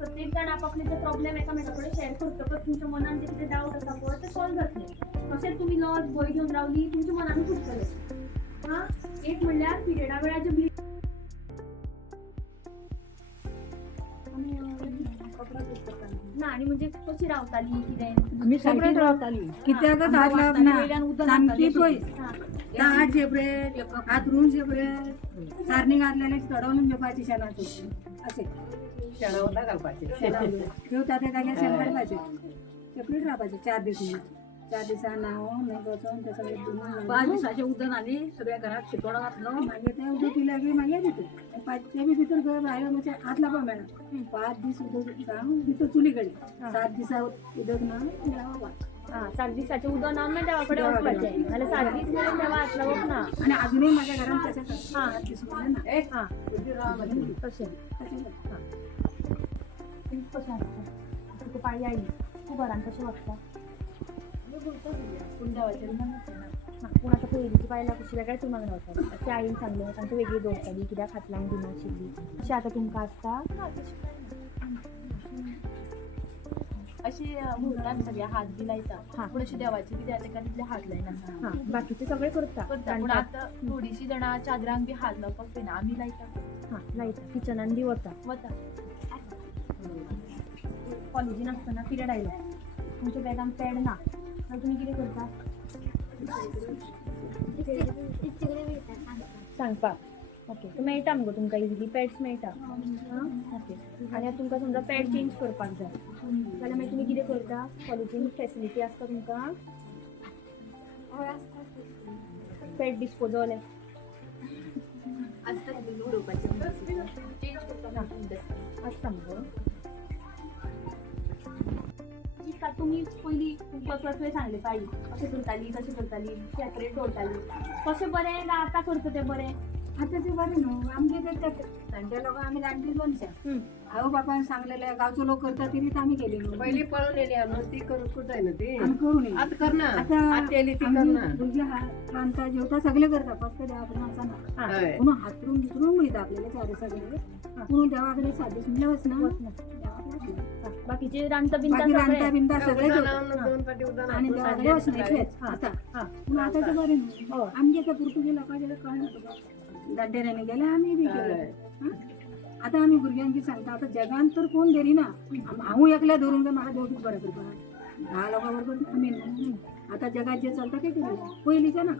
प्रत्येक जण आपापले जे प्रॉब्लेम एकामेकाकडे शेअर करतो पण तुमच्या मनात जे कितें डाऊट आसा पळय ते सॉल्व जातले. तशेंच तुमी लॉज भंय घेवन रावली तुमच्या मनानूच सुटतले. हा एक म्हणल्यार पिरियडा वेळार जे ना आणि म्हणजे कशी रावताली कितें आमी सारकीच रावताली कित्याकच हात लावप ना सामकी पयस ताट सेपरेट हातरून सेपरेट सारणी घातलेले चडोवन घेवपाची शेणाचो अशें शेणा वता घालपाचें जेवता ते जाग्यार शेण काडपाचें सेपरेट रावपाचें 4 दीस 4 दिसा न्हांवून मागीर वचोन ते सगळे धुवन 5 दिसाचें उदक आनी सगळ्या घराक शितोडो घातलो मागीर ते उदक पिल्यार बी मागीर भितर 5चे बी भितर घर भायर मातशें हात लावपा मेळना 5 दीस उदक जावन भितर चुली कडेन 7 दिसा उदक ना देवाक 7 दिसाचें उदक ना मागीर देवा कडेन वचपाचें नाल्यार 7 दीस मेरेन देवा हात लावप ना. आनी अजुनूय म्हाज्या घरान तशें 7 दीस म्हणलें ना तशें कशें आसता तुका पाळी आयली तूं घरान कशें वागता पूण आतां पयलींची बायलां कशी वेगळ्या तुमाक रावताली त्या आईन सांगलें तांकां वेगळी दवरताली कित्याक हात लावंक दिनाशिल्ली अशें आतां तुमकां आसता अशी मुहूर्तान सगळ्या हात बी लायता पूण अशी देवाची कितें ताका तितले हात लायना बाकीचे सगळे करता पूण आतां थोडीशीं जाणां चादरांक बी हात लावपाक पळयना आमी लायता लायता किचनान बी वता कॉलेजीन आसतना पिरियड आयलो तुमच्या बॅगान पॅड ना जाल्यार तुमी कितें करता सांगपाक ओके तो मेळटा मगो तुमकां इजिली पॅड्स मेळटा ओके आनी आतां तुमकां समजा पॅड चेंज करपाक जाय जाल्यार मागीर तुमी कितें करता कॉलेजीन फॅसिलिटी आसता तुमकां पॅड डिस्पोजल आसता तितून उडोवपाचें आसता मगो तुमी पयलीं तुवें सांगलें पायी अशें करताली तशें करताली सेपरेट दवरताली कशें बरें काय आतां करता तें बरें आतां तें बरें न्हू आमगे ते जाणटे लोक आमी जाणटी मनशां आवय बापायन सांगलेलें गांवचो लोक करता ती रीत आमी केली न्हू पयलीं पळोवन येयली न्हू ती करूंक जायना ती आमी करूं न्ही आतां करना आतां येयली ती आमी करना भुरगीं रांदता जेवता सगळें करता फक्त देवा कडेन वचना हय पूण हातरून भितरून वयता आपल्याले सारे सगळे पूण देवा कडेन 7 दीस म्हणल्यार वचना बाकीचे रांदता बिनता बाकी रांदता सगळें बिनता सगळे दोन फाटी उदक आनी देवा कडेन वचना इतलेंच आतां पूण आतांचें बरें न्हू आमगे ते पुर्तुगीज लोकांचे कळना तुका जाणटेऱ्यांनी गेले आमी बी केलें आतां आमी भुरग्यांक सांगता आतां जगान तर कोण धरिना हांवूय एकल्या धरून तें म्हाका देव बरें करपाक 10 लोकां बरोबर आमी आतां जगात जें चलता तें करूं पयलींचें ना